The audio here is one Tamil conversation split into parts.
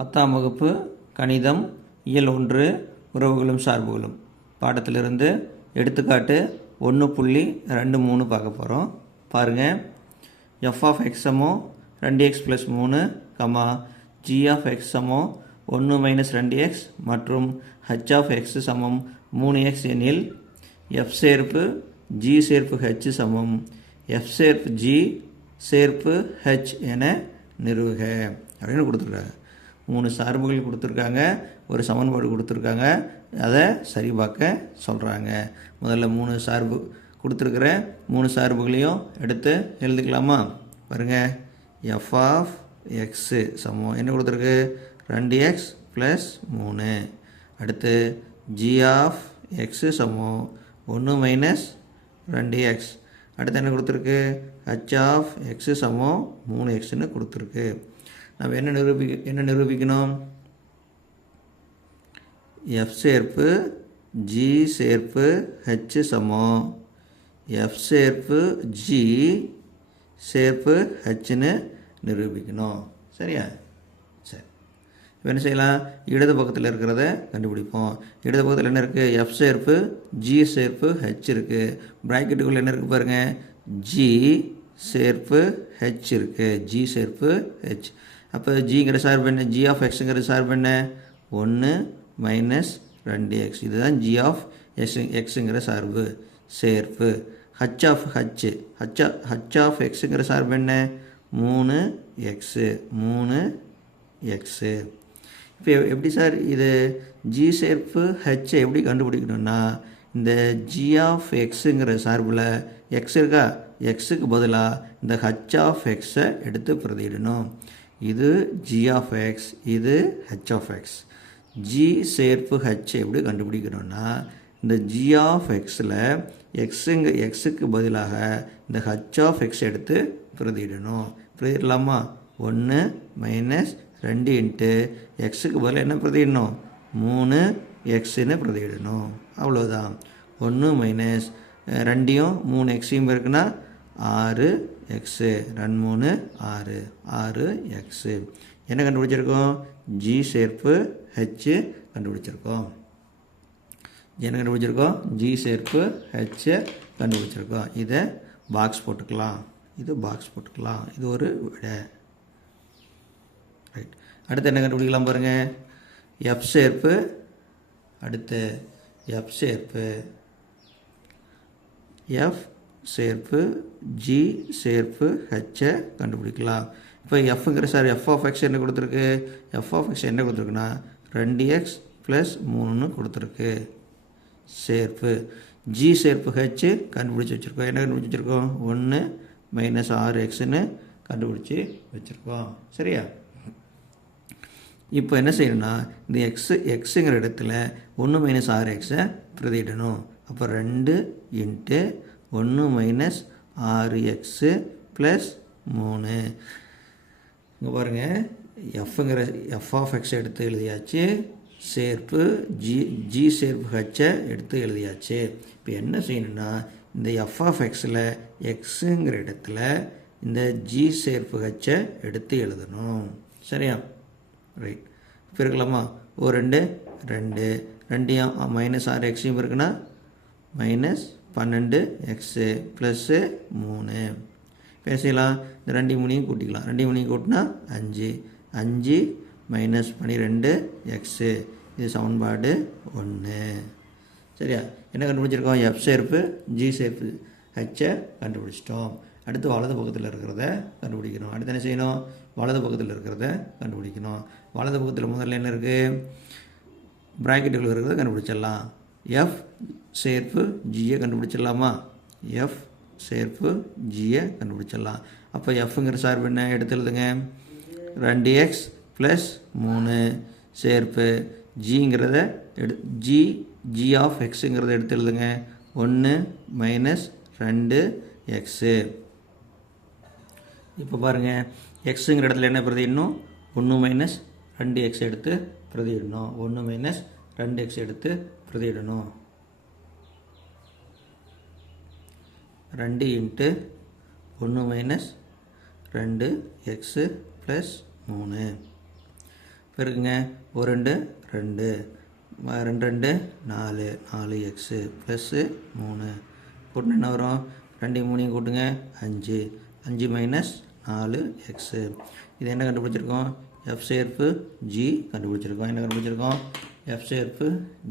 10ஆம் வகுப்பு கணிதம் இயல் 1 உறவுகளும் சார்புகளும் பாடத்திலிருந்து எடுத்துக்காட்டு 1.23 பார்க்க போகிறோம். பாருங்கள், f of x சமம் 2x + 3, g of x சமம் 1 - 2x மற்றும் h of x சமம் 3x எனில் f சேர்ப்பு g சேர்ப்பு h சமம் f சேர்ப்பு g சேர்ப்பு h என நிறுவுக அப்படின்னு கொடுத்துருக்காங்க. 3 சார்புகள் கொடுத்துருக்காங்க, ஒரு சமன்பாடு கொடுத்துருக்காங்க, அதை சரிபார்க்க சொல்கிறாங்க. முதல்ல 3 சார்பு கொடுத்துருக்குற 3 சார்புகளையும் எடுத்து எழுதிக்கலாமா? பாருங்கள், f of x சமம் என்ன கொடுத்துருக்கு? 2x + 3. அடுத்து g of x சமம் 1 - 2x. அடுத்து என்ன கொடுத்துருக்கு? h of x சமம் 3xன்னு கொடுத்துருக்கு. நம்ம என்ன நிரூபிக்கணும்? f சேர்ப்பு g சேர்ப்பு h சமம் f சேர்ப்பு g சேர்ப்பு hன்னு நிரூபிக்கணும். சரியா? சரி, இப்போ என்ன செய்யலாம்? இடது பக்கத்தில் இருக்கிறத கண்டுபிடிப்போம். இடது பக்கத்தில் என்ன இருக்குது? f சேர்ப்பு g சேர்ப்பு h இருக்குது. ப்ராக்கெட்டுக்குள்ளே என்ன இருக்குது பாருங்கள்? g சேர்ப்பு h இருக்குது. g சேர்ப்பு h. அப்போ ஜிங்கிற சார்பு என்ன? g ஆஃப் எக்ஸுங்கிற சார்பு என்ன? 1 - 2x. இதுதான் g ஆஃப் எக்ஸுங்கிற சார்பு சேர்ப்பு. h ஆஃப் எக்ஸுங்கிற சார்பு என்ன? 3x. இப்போ எப்படி சார் இது g சேர்ப்பு h எப்படி கண்டுபிடிக்கணும்னா, இந்த g ஆஃப் எக்ஸுங்கிற சார்பில் x இருக்கா? எக்ஸுக்கு பதிலாக இந்த h ஆஃப் எக்ஸை எடுத்து பிரதியிடணும். இது g ஆஃப் எக்ஸ், இது h ஆஃப் எக்ஸ். g சேர்ப்பு h எப்படி கண்டுபிடிக்கணும்னா, இந்த g ஆஃப் எக்ஸில் எக்ஸுக்கு பதிலாக இந்த h ஆஃப் எக்ஸ் எடுத்து பிரதியிடணும். பிரதியிடலாமா? 1 - 2 இன்ட்டு எக்ஸுக்கு பதிலாக என்ன பிரதியிடணும்? 3xன்னு பிரதியிடணும். அவ்வளோதான். 1 - 2யும் 3xையும் இருக்குன்னா 6x. 2 3 6x. என்ன கண்டுபிடிச்சிருக்கோம்? g சேர்ப்பு h கண்டுபிடிச்சிருக்கோம். என்ன கண்டுபிடிச்சிருக்கோம்? g சேர்ப்பு h கண்டுபிடிச்சிருக்கோம். இதை பாக்ஸ் போட்டுக்கலாம், இது பாக்ஸ் போட்டுக்கலாம். இது ஒரு விடை. ரைட். அடுத்து என்ன கண்டுபிடிக்கலாம் பாருங்கள்? f சேர்ப்பு, அடுத்து f சேர்ப்பு f சேர்ப்பு g சேர்ப்பு h கண்டுபிடிக்கலாம். இப்போ fங்கிற சார் f ஆஃப் எக்ஸ் என்ன கொடுத்துருக்கு? f ஆஃப் எக்ஸ் என்ன கொடுத்துருக்குன்னா 2x + 3ன்னு கொடுத்துருக்கு. சேர்ப்பு g சேர்ப்பு h கண்டுபிடிச்சி வச்சுருக்கோம். என்ன கண்டுபிடிச்சி வச்சுருக்கோம்? 1 - 6xன்னு கண்டுபிடிச்சி வச்சுருக்கோம். சரியா? இப்போ என்ன செய்யணும்னா, இந்த எக்ஸுங்கிற இடத்துல 1 - 6xை பிரதியிடணும். அப்போ 2 இன்ட்டு 1 - 6x + 3. இங்கே பாருங்கள், எஃப்ங்கிற f ஆஃப் எக்ஸ் எடுத்து எழுதியாச்சு, சேர்ப்பு g சேர்ப்பு ஹச்சை எடுத்து எழுதியாச்சு. இப்போ என்ன செய்யணும்னா, இந்த f ஆஃப் எக்ஸில் எக்ஸுங்கிற இடத்துல இந்த g சேர்ப்பு ஹச்சை எடுத்து எழுதணும். சரியா? ரைட். இப்போ இருக்கலாமா? 2 2யும் -6xையும் இருக்குன்னா -12x + 3. இப்போ செய்யலாம், இந்த 2 3யும் கூட்டிக்கலாம். 2 3யும் கூட்டினா 5 5 - 12x. இது சமன்பாடு 1. சரியா? என்ன கண்டுபிடிச்சிருக்கோம்? f சேர்ப்பு g சேர்ப்பு ஹச்சை கண்டுபிடிச்சிட்டோம். அடுத்து வலது பக்கத்தில் இருக்கிறத கண்டுபிடிக்கணும். அடுத்து என்ன செய்யணும்? வலது பக்கத்தில் இருக்கிறத கண்டுபிடிக்கணும். வலது பக்கத்தில் முதல்ல என்ன இருக்குது? ப்ராக்கெட்டுக்குள்ள இருக்கிறத கண்டுபிடிச்சிடலாம். f சேர்ப்பு gயை கண்டுபிடிச்சிடலாமா? f சேர்ப்பு gயை கண்டுபிடிச்சிடலாம். அப்போ fங்கிற சார்பு என்ன எடுத்து எழுதுங்க? 2x + 3 சேர்ப்பு ஜிங்கிறத g ஆஃப் எக்ஸுங்கிறத எடுத்து எழுதுங்க. 1 - 2x. இப்போ பாருங்கள், எக்ஸுங்கிற இடத்துல என்ன பிரதியிடணும்? 1 - 2x எடுத்து பிரதியிடணும். 1 - 2x எடுத்து பிரதியிடணும். 2 இன்ட்டு 1 - 2x + 3. பெருக்குங்க. ஒரு 2 2 2 2 4 4x ப்ளஸ்ஸு 3 கூட்டினா என்ன வரும்? 2 3 கூட்டுங்க 5 5 மைனஸ் 4x. இது என்ன கண்டுபிடிச்சிருக்கோம்? எஃப் சேர்ப்பு ஜி கண்டுபிடிச்சிருக்கோம். என்ன கண்டுபிடிச்சிருக்கோம்? எஃப் சேர்ப்பு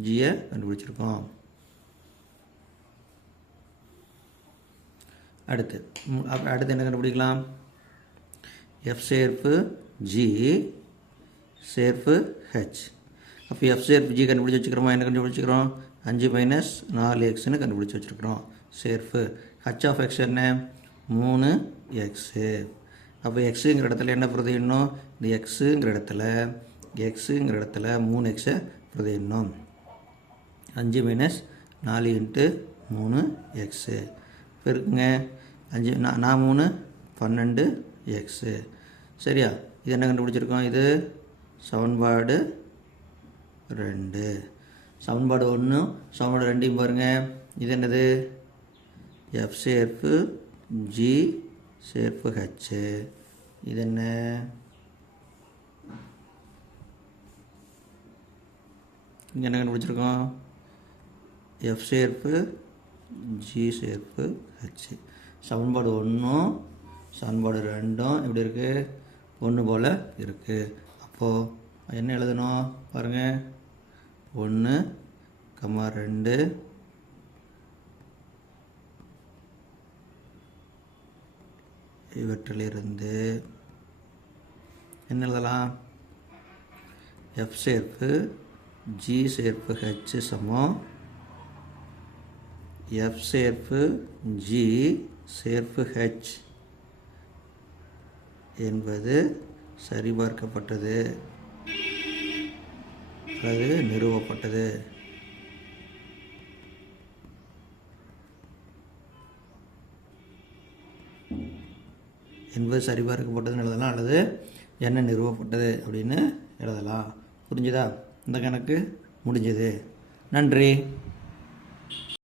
ஜியை கண்டுபிடிச்சிருக்கோம். அடுத்து என்ன கண்டுபிடிக்கலாம்? எஃப் சேர்ப்பு ஜி சேர்ப்பு ஹெச். அப்போ எஃப் சேர்ப்பு ஜி கண்டுபிடிச்சி வச்சுக்கிறோமா? என்ன கண்டுபிடிச்சிக்கிறோம்? 5 மைனஸ் 4xன்னு கண்டுபிடிச்சி வச்சுருக்கிறோம். சேர்ப்பு ஹச் ஆஃப் எக்ஸ் என்ன? 3x. அப்போ எக்ஸுங்கிற இடத்துல என்ன பிரதியிடணும்? இந்த எக்ஸுங்கிற இடத்துல 3xை பிரதியிடணும். 5 மைனஸ் 4 இன்ட்டு 3x பெருக்குங்க. 5 நான் 3 12x. சரியா? இது என்ன கண்டுபிடிச்சிருக்கோம்? இது சமன்பாடு 2. சமன்பாடு 1 சமன்பாடு 2 பாருங்கள். இது என்னது? எஃப் சேர்ப்பு ஜி சேர்ப்பு ஹெச். இது என்ன? இங்கே என்ன கண்டுபிடிச்சிருக்கோம்? எஃப் சேர்ப்பு ஜி சேர்ப்பு ஹெச். சமன்பாடு 1 சமன்பாடு 2 எப்படி இருக்குது? 1 போல் இருக்குது. அப்போது என்ன எழுதணும் பாருங்கள். 1, 2 இவற்றிலிருந்து என்ன எழுதலாம்? எஃப் சேர்ப்பு ஜி சேர்ப்பு ஹெச் சமம் எஃப் சேர்ப்பு ஜி சேர்ப்பு ஹெச் என்பது சரிபார்க்கப்பட்டது அல்லது நிறுவப்பட்டது. என்பது சரிபார்க்கப்பட்டதுன்னு எழுதலாம், அல்லது என்ன நிறுவப்பட்டது அப்படின்னு எழுதலாம். புரிஞ்சுதா? இந்த கணக்கு முடிஞ்சது. நன்றி.